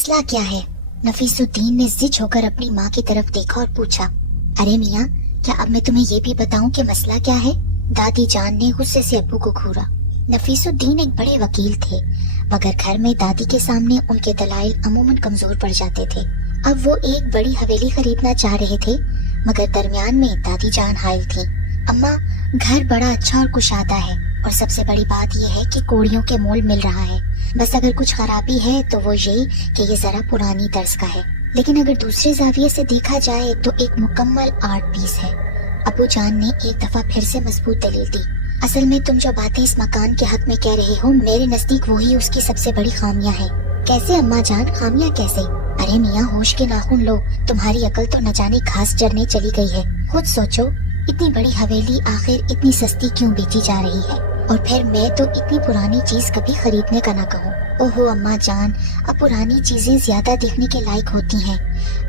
मसला क्या है? नफीसुद्दीन ने जिद होकर अपनी माँ की तरफ देखा और पूछा। अरे मियाँ, क्या अब मैं तुम्हें ये भी बताऊं कि मसला क्या है? दादी जान ने गुस्से से अब्बू को घूरा। नफीसुद्दीन एक बड़े वकील थे, मगर घर में दादी के सामने उनके दलाइल अमूमन कमजोर पड़ जाते थे। अब वो एक बड़ी हवेली खरीदना चाह रहे थे, मगर दरमियान में दादी जान हायल थी। अम्मा, घर बड़ा अच्छा और कुशादा है, और सबसे बड़ी बात यह है कि कोड़ियों के मोल मिल रहा है। बस अगर कुछ खराबी है तो वो यही कि ये जरा पुरानी तर्ज का है, लेकिन अगर दूसरे जाविये से देखा जाए तो एक मुकम्मल आर्ट पीस है। अबू जान ने एक दफा फिर से मजबूत दलील दी। असल में तुम जो बातें इस मकान के हक में कह रहे हो, मेरे नजदीक वही उसकी सबसे बड़ी खामियां है। कैसे अम्मा जान, खामियां कैसे? अरे मियाँ, होश के नाखून लो, तुम्हारी अकल तो न जाने घास चरने चली गई है। खुद सोचो, इतनी बड़ी हवेली आखिर इतनी सस्ती क्यों बेची जा रही है? और फिर मैं तो इतनी पुरानी चीज कभी खरीदने का ना कहूँ। ओहो अम्मा जान, अब पुरानी चीजें ज्यादा देखने के लायक होती हैं।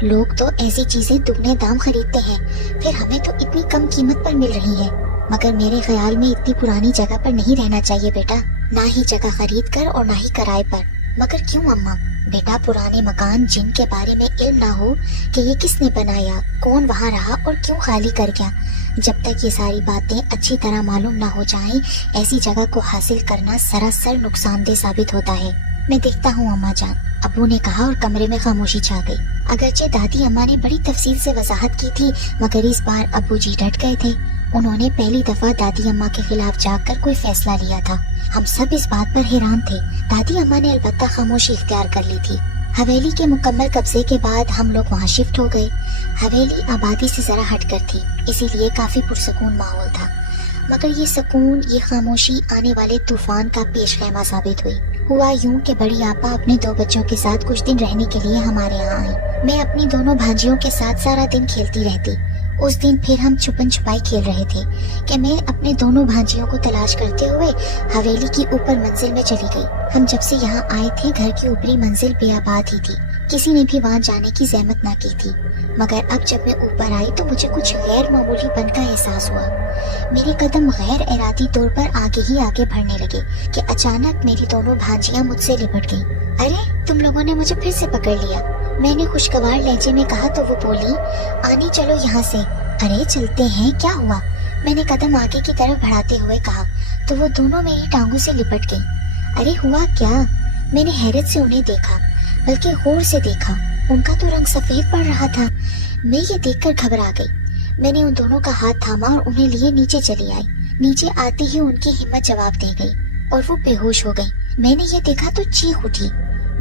लोग तो ऐसी चीजें दुगने दाम खरीदते हैं, फिर हमें तो इतनी कम कीमत पर मिल रही है। मगर मेरे ख्याल में इतनी पुरानी जगह पर नहीं रहना चाहिए बेटा, ना ही जगह खरीद कर और ना ही किराए पर। मगर क्यों अम्मा? बेटा, पुराने मकान जिनके बारे में इल्म ना हो कि ये किसने बनाया, कौन वहाँ रहा और क्यों खाली कर गया, जब तक ये सारी बातें अच्छी तरह मालूम ना हो जाएं, ऐसी जगह को हासिल करना सरासर नुकसानदेह साबित होता है। मैं देखता हूँ अम्मा जान, अब्बू ने कहा और कमरे में खामोशी छा गई। अगरचे दादी अम्मा ने बड़ी तफसील से वजाहत की थी, मगर इस बार अब्बू जी डट गए थे। उन्होंने पहली दफा दादी अम्मा के खिलाफ जाकर कोई फैसला लिया था। हम सब इस बात पर हैरान थे। दादी अम्मा ने अलबत्ता खामोशी इख्तियार कर ली थी। हवेली के मुकम्मल कब्जे के बाद हम लोग वहाँ शिफ्ट हो गए। हवेली आबादी से जरा हटकर थी, इसीलिए काफी पुरसकून माहौल था। मगर ये सुकून, ये खामोशी आने वाले तूफान का पेशखैमा साबित हुई। हुआ यूं कि बड़ी आपा अपने 2 बच्चों के साथ कुछ दिन रहने के लिए हमारे यहाँ आई। मैं अपनी दोनों भांजियों के साथ सारा दिन खेलती रहती। उस दिन फिर हम छुपन छुपाई खेल रहे थे कि मैं अपने दोनों भांजियों को तलाश करते हुए हवेली की ऊपर मंजिल में चली गई। हम जब से यहाँ आए थे, घर की ऊपरी मंजिल बेआबाद ही थी, किसी ने भी वहाँ जाने की जहमत ना की थी। मगर अब जब मैं ऊपर आई तो मुझे कुछ गैर मामूली पन का एहसास हुआ। मेरे कदम गैर इरादी तौर पर आगे ही आगे बढ़ने लगे कि अचानक मेरी दोनों भांजियां मुझसे लिपट गईं। अरे, तुम लोगों ने मुझे फिर से पकड़ लिया, मैंने खुशगवार लहजे में कहा तो वो बोली, आनी चलो यहाँ से। अरे चलते हैं, क्या हुआ? मैंने कदम आगे की तरफ बढ़ाते हुए कहा तो वो दोनों मेरी टांगों से लिपट गईं। अरे हुआ क्या? मैंने हैरत से उन्हें देखा, बल्कि गौर से देखा। उनका तो रंग सफेद पड़ रहा था। मैं ये देखकर घबरा गई। मैंने उन दोनों का हाथ थामा और उन्हें लिए नीचे चली आई। नीचे आते ही उनकी हिम्मत जवाब दे गई और वो बेहोश हो गई। मैंने ये देखा तो चीख उठी।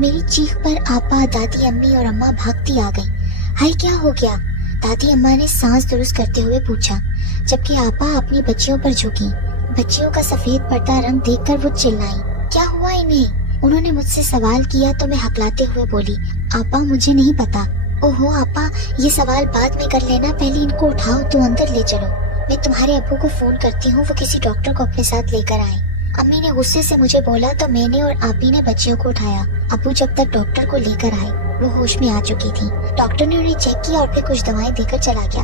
मेरी चीख पर आपा, दादी अम्मी और अम्मा भागती आ गई। हाय, क्या हो गया? दादी अम्मा ने सांस दुरुस्त करते हुए पूछा, जबकि आपा अपनी बच्चियों पर झुकी। बच्चियों का सफेद पड़ता रंग देखकर वो चिल्लाई, क्या हुआ इन्हें? उन्होंने मुझसे सवाल किया तो मैं हकलाते हुए बोली, आपा मुझे नहीं पता। ओहो आपा, ये सवाल बाद में कर लेना, पहले इनको उठाओ तो अंदर ले चलो। मैं तुम्हारे अब्बू को फोन करती हूँ, वो किसी डॉक्टर को अपने साथ लेकर आए। अम्मी ने गुस्से से मुझे बोला तो मैंने और आपी ने बच्चियों को उठाया। अब्बू जब तक डॉक्टर को लेकर आए वो होश में आ चुकी थी। डॉक्टर ने उन्हें चेक किया और फिर कुछ दवाएं देकर चला गया।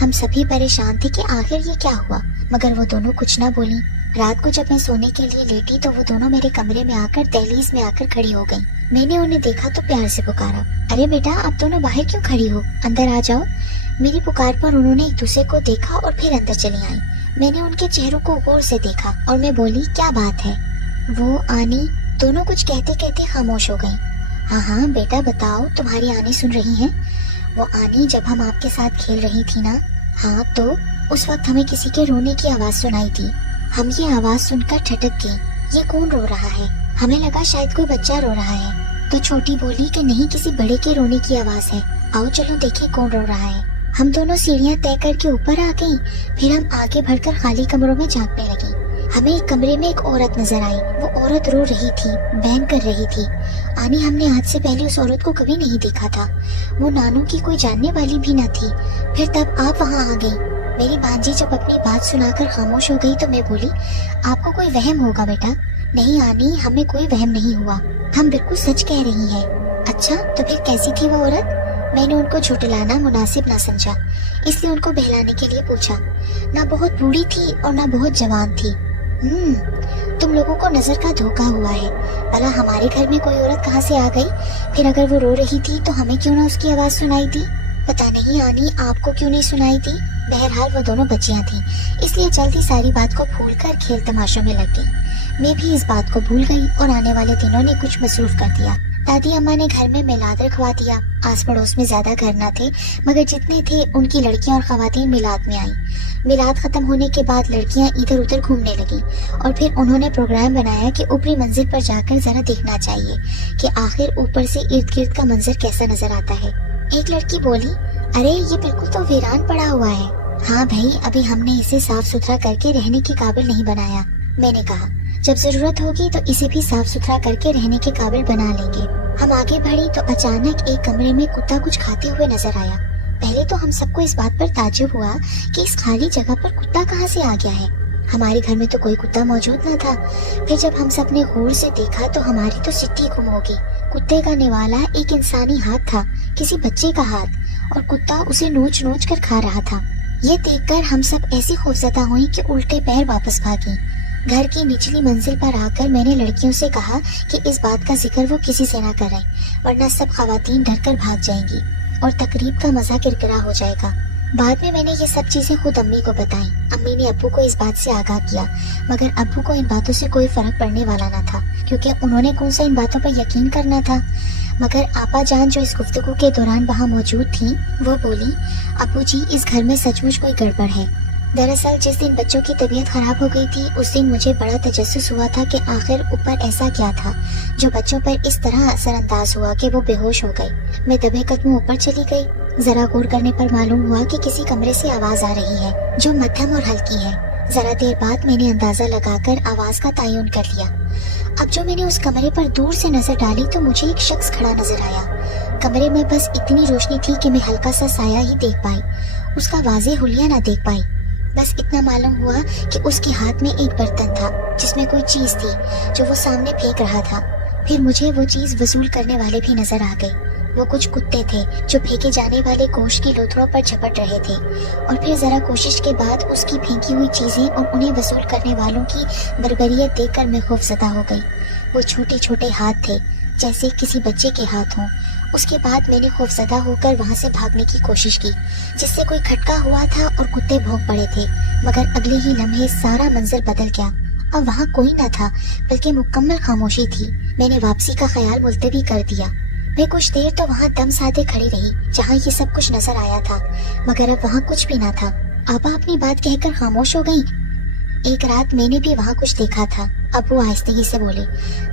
हम सभी परेशान थे कि आखिर ये क्या हुआ, मगर वो दोनों कुछ ना बोली। रात को जब मैं सोने के लिए लेटी तो वो दोनों मेरे कमरे में आकर दहलीज में आकर खड़ी हो गईं। मैंने उन्हें देखा तो प्यार से पुकारा, अरे बेटा, आप दोनों बाहर क्यों खड़ी हो, अंदर आ जाओ। मेरी पुकार पर उन्होंने एक दूसरे को देखा और फिर अंदर चली आई। मैंने उनके चेहरों को गौर से देखा और मैं बोली, क्या बात है? वो आनी, दोनों कुछ कहते कहते खामोश हो गईं। हाँ हाँ बेटा बताओ, तुम्हारी आनी सुन रही हैं। वो आनी, जब हम आपके साथ खेल रही थी ना, हाँ तो उस वक्त हमें किसी के रोने की आवाज सुनाई दी। हम ये आवाज सुनकर ठटक गए, ये कौन रो रहा है? हमें लगा शायद कोई बच्चा रो रहा है। तो छोटी बोली कि नहीं, किसी बड़े के रोने की आवाज है, आओ चलो देखें कौन रो रहा है। हम दोनों सीढ़ियां तय करके ऊपर आ गईं, फिर हम आगे बढ़कर खाली कमरों में झांकने लगी। हमें एक कमरे में एक औरत नजर आई। वो औरत रो रही थी, बहन कर रही थी। आनी, हमने आज से पहले उस औरत को कभी नहीं देखा था। वो नानू की कोई जानने वाली भी न थी। फिर तब आप वहाँ आ गई। मेरी भांजी जब अपनी बात सुनाकर खामोश हो गई तो मैं बोली, आपको कोई वहम होगा बेटा। नहीं आनी, हमें कोई वहम नहीं हुआ, हम बिल्कुल सच कह रही हैं। अच्छा, तो फिर कैसी थी वो औरत? मैंने उनको झुठलाना मुनासिब ना समझा, इसलिए उनको बहलाने के लिए पूछा। ना बहुत बूढ़ी थी और ना बहुत जवान थी। तुम लोगों को नजर का धोखा हुआ है। भला हमारे घर में कोई औरत कहाँ से आ गई? फिर अगर वो रो रही थी तो हमें क्यों ना उसकी आवाज सुनाई दी? पता नहीं आनी आपको क्यों नहीं सुनाई दी। बहरहाल वो दोनों बच्चियां थीं, इसलिए जल्दी सारी बात को भूलकर खेल तमाशों में लग गई। मैं भी इस बात को भूल गई और आने वाले दिनों ने कुछ मसरूफ कर दिया। दादी अम्मा ने घर में मिलाद रखवा दिया। आस पड़ोस में ज्यादा घर न थे, मगर जितने थे उनकी लड़कियां और खवातीन मिलाद में आई। मिलाद खत्म होने के बाद लड़कियां इधर उधर घूमने लगी और फिर उन्होंने प्रोग्राम बनाया कि ऊपरी मंजिल पर जाकर जरा देखना चाहिए कि आखिर ऊपर से इर्द गिर्द का मंजर कैसा नजर आता है। एक लड़की बोली, अरे ये बिल्कुल तो वीरान पड़ा हुआ है। हाँ भाई, अभी हमने इसे साफ सुथरा करके रहने के काबिल नहीं बनाया। मैंने कहा, जब जरूरत होगी तो इसे भी साफ सुथरा करके रहने के काबिल बना लेंगे। हम आगे बढ़ी तो अचानक एक कमरे में कुत्ता कुछ खाते हुए नजर आया। पहले तो हम सबको इस बात पर ताज्जुब हुआ कि इस खाली जगह पर कुत्ता कहाँ से आ गया है। हमारे घर में तो कोई कुत्ता मौजूद न था। फिर जब हम सब ने गौर से देखा तो हमारी तो सिट्टी गुम हो गई। कुत्ते का निवाला एक इंसानी हाथ था, किसी बच्चे का हाथ, और कुत्ता उसे नोच नोच कर खा रहा था। ये देखकर हम सब ऐसी खौफजदा हुई कि उल्टे पैर वापस भागी। घर की निचली मंजिल पर आकर मैंने लड़कियों से कहा कि इस बात का जिक्र वो किसी से न करें, वरना सब खवातीन डरकर भाग जाएंगी और तकरीब का मजा किरकिरा हो जाएगा। बाद में मैंने ये सब चीजें खुद अम्मी को बताई। अम्मी ने अब्बू को इस बात से आगाह किया, मगर अब्बू को इन बातों से कोई फर्क पड़ने वाला न था, क्योंकि उन्होंने कौन सा इन बातों पर यकीन करना था। मगर आपा जान जो इस गुफ्तगू के दौरान वहाँ मौजूद थी, वो बोली, अब्बू जी इस घर में सचमुच कोई गड़बड़ है। दरअसल जिस दिन बच्चों की तबीयत खराब हो गई थी, उस दिन मुझे बड़ा तजस्सुस हुआ था कि आखिर ऊपर ऐसा क्या था जो बच्चों पर इस तरह असरअंदाज हुआ कि वो बेहोश हो गए। मैं दबे कदमों ऊपर चली गई। जरा गौर करने पर मालूम हुआ कि किसी कमरे से आवाज आ रही है जो मध्यम और हल्की है। जरा देर बाद मैंने अंदाजा लगाकर आवाज का तयन कर लिया। अब जो मैंने उस कमरे पर दूर से नजर डाली तो मुझे एक शख्स खड़ा नजर आया। कमरे में बस इतनी रोशनी थी कि मैं हल्का सा साया ही देख पाई, उसका वाज़े हुलिया ना देख पाई। बस इतना मालूम हुआ कि उसके हाथ में एक बर्तन था जिसमें कोई चीज थी जो वो सामने फेंक रहा था। फिर मुझे वो चीज वसूल करने वाले भी नजर आ गए। वो कुछ कुत्ते थे जो फेंके जाने वाले गोश्त की लोथड़ों पर झपट रहे थे, और फिर जरा कोशिश के बाद उसकी फेंकी हुई चीजें और उन्हें वसूल करने वालों की बर्बरियत देखकर मैं खौफजदा हो गई। वो छोटे छोटे हाथ थे जैसे किसी बच्चे के हाथ हों। उसके बाद मैंने खौफजदा होकर वहां से भागने की कोशिश की, जिससे कोई खटका हुआ था और कुत्ते भौंक पड़े थे, मगर अगले ही लम्हे सारा मंजर बदल गया। अब वहाँ कोई न था, बल्कि मुकम्मल खामोशी थी। मैंने वापसी का ख्याल मुलतवी कर दिया। मैं कुछ देर तो वहाँ दम साधे खड़ी रही जहाँ ये सब कुछ नजर आया था, मगर अब वहाँ कुछ भी न था। आपा अपनी बात कहकर खामोश हो गई। एक रात मैंने भी वहाँ कुछ देखा था। अब वो आहिस्तेगी से बोले,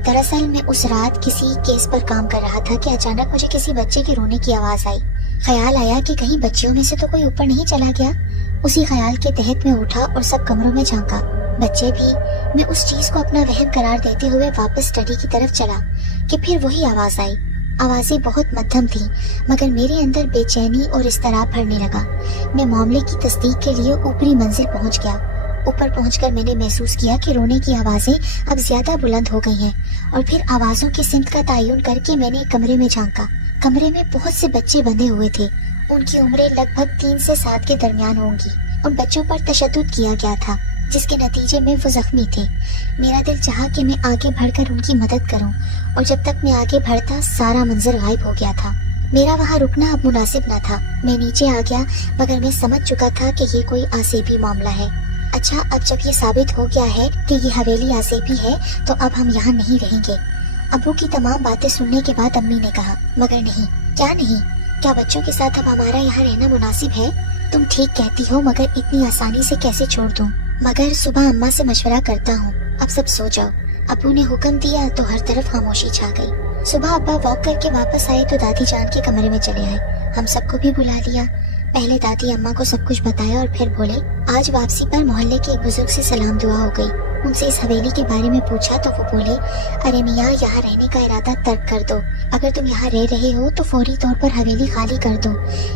दरअसल मैं उस रात किसी केस पर काम कर रहा था कि अचानक मुझे किसी बच्चे के रोने की आवाज आई। ख्याल आया कि कहीं बच्चियों में से तो कोई ऊपर नहीं चला गया। उसी ख्याल के तहत मैं उठा और सब कमरों में झांका, बच्चे भी। मैं उस चीज को अपना वहम करार देते हुए वापस स्टडी की तरफ चला कि फिर वही आवाज आई। आवाजें बहुत मध्यम थी, मगर मेरे अंदर बेचैनी और इस्तराब भरने लगा। मैं मामले की तस्दीक के लिए ऊपरी मंजिल पहुंच गया। ऊपर पहुंचकर मैंने महसूस किया कि रोने की आवाजें अब ज्यादा बुलंद हो गई हैं, और फिर आवाजों की सिमत का तयन करके मैंने कमरे में झांका। कमरे में बहुत से बच्चे बंधे हुए थे। उनकी उम्रें लगभग 3 से 7 के दरमियान होंगी। उन बच्चों पर तशद्दुद किया गया था, जिसके नतीजे में वो जख्मी थे। मेरा दिल चाहा कि मैं आगे बढ़कर उनकी मदद करूं, और जब तक मैं आगे बढ़ता सारा मंजर गायब हो गया था। मेरा वहाँ रुकना अब मुनासिब न था। मैं नीचे आ गया, मगर मैं समझ चुका था कि ये कोई आसेबी मामला है। अच्छा, अब जब ये साबित हो गया है कि ये हवेली आसेबी है, तो अब हम यहाँ नहीं रहेंगे। अब्बू की तमाम बातें सुनने के बाद अम्मी ने कहा, मगर नहीं। क्या नहीं? क्या बच्चों के साथ अब हमारा यहाँ रहना मुनासिब है? तुम ठीक कहती हो, मगर इतनी आसानी से कैसे छोड़ दूँ? मगर सुबह अम्मा से मशवरा करता हूँ। अब सब सो जाओ। अब्बू ने हुक्म दिया तो हर तरफ खामोशी छा गई। सुबह अब्बा वॉक करके वापस आए तो दादी जान के कमरे में चले आए। हम सबको भी बुला लिया। पहले दादी अम्मा को सब कुछ बताया और फिर बोले, आज वापसी पर मोहल्ले के एक बुजुर्ग से सलाम दुआ हो गई। उनसे इस हवेली के बारे में पूछा तो वो बोले, अरे मियाँ, यहाँ रहने का इरादा तर्क कर दो। अगर तुम यहाँ रह रहे हो तो फौरी तौर पर हवेली खाली कर दो।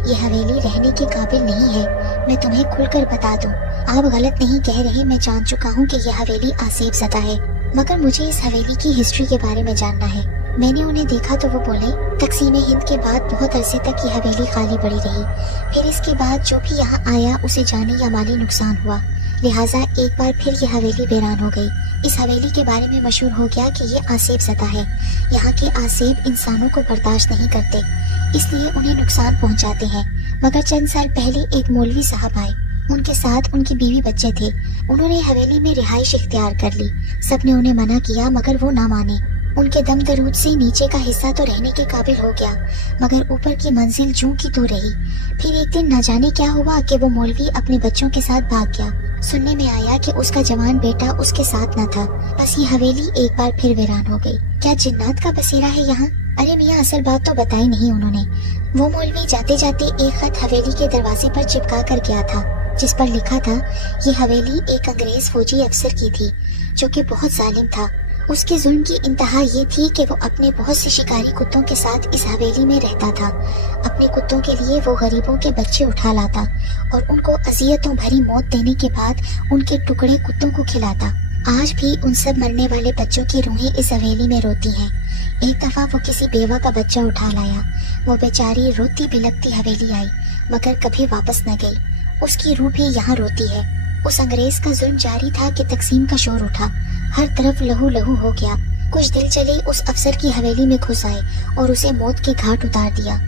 ये हवेली रहने के काबिल नहीं है। मैं तुम्हें खुलकर बता दूं, आप गलत नहीं कह रहे। मैं जान चुका हूँ कि यह हवेली आसेब ज़दा है, मगर मुझे इस हवेली की हिस्ट्री के बारे में जानना है। मैंने उन्हें देखा तो वो बोले, तकसीम हिंद के बाद बहुत अरसे तक ये हवेली खाली पड़ी रही। फिर इसके बाद जो भी यहाँ आया उसे जानी या माली नुकसान हुआ, लिहाजा एक बार फिर ये हवेली वीरान हो गई। इस हवेली के बारे में मशहूर हो गया कि ये आसेब ज़दा है। यहाँ के आसेब इंसानों को बर्दाश्त नहीं करते, इसलिए उन्हें नुकसान पहुँचाते हैं। मगर चंद साल पहले एक मौलवी साहब आए, उनके साथ उनकी बीवी बच्चे थे। उन्होंने हवेली में रिहाइश इख्तियार कर ली। सबने उन्हें मना किया मगर वो ना माने। उनके दम दरूद से नीचे का हिस्सा तो रहने के काबिल हो गया, मगर ऊपर की मंजिल जूं की तू रही। फिर एक दिन न जाने क्या हुआ कि वो मौलवी अपने बच्चों के साथ भाग गया। सुनने में आया कि उसका जवान बेटा उसके साथ न था। बस ये हवेली एक बार फिर वीरान हो गई। क्या जिन्नात का बसेरा है यहाँ? अरे मियाँ, असल बात तो बताई नहीं उन्होंने। वो मौलवी जाते जाते एक खत हवेली के दरवाजे पर चिपका कर गया था, जिस पर लिखा था ये हवेली एक अंग्रेज फौजी अफसर की थी जो कि बहुत जालिम था। उसके जुल्म की इंतहा ये थी कि वो अपने बहुत से शिकारी कुत्तों के साथ इस हवेली में रहता था। अपने कुत्तों के लिए वो गरीबों के बच्चे उठा लाता और उनको अजियतों भरी मौत देने के बाद उनके टुकड़े कुत्तों को खिलाता। आज भी उन सब मरने वाले बच्चों की रूहें इस हवेली में रोती हैं। एक दफा वो किसी बेवा का बच्चा उठा लाया। वो बेचारी रोती बिलखती हवेली आई, मगर कभी वापस न गई। उसकी रूह भी यहाँ रोती है। उस अंग्रेज का जुल्म जारी था कि तकसीम का शोर उठा, हर तरफ लहू लहू हो गया। कुछ दिल चले उस अफसर की हवेली में घुस आए और उसे मौत के घाट उतार दिया।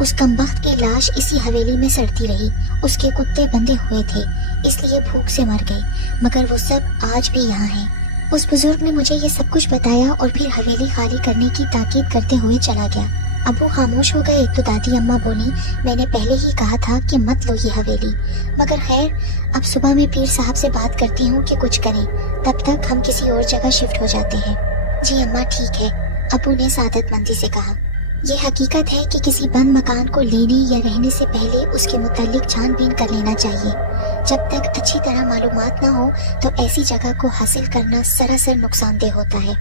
उस कमबख्त की लाश इसी हवेली में सड़ती रही। उसके कुत्ते बंधे हुए थे, इसलिए भूख से मर गए, मगर वो सब आज भी यहाँ हैं। उस बुजुर्ग ने मुझे ये सब कुछ बताया और फिर हवेली खाली करने की ताकीद करते हुए चला गया। अबू खामोश हो गए तो दादी अम्मा बोली, मैंने पहले ही कहा था कि मत लो ये हवेली। मगर खैर, अब सुबह मैं पीर साहब से बात करती हूँ कि कुछ करें, तब तक हम किसी और जगह शिफ्ट हो जाते हैं। जी अम्मा ठीक है, अबू ने सादतमंदी से कहा। ये हकीकत है कि किसी बंद मकान को लेने या रहने से पहले उसके मुतालिक छानबीन कर लेना चाहिए। जब तक अच्छी तरह मालूमात ना हो तो ऐसी जगह को हासिल करना सरासर नुकसानदेह होता है।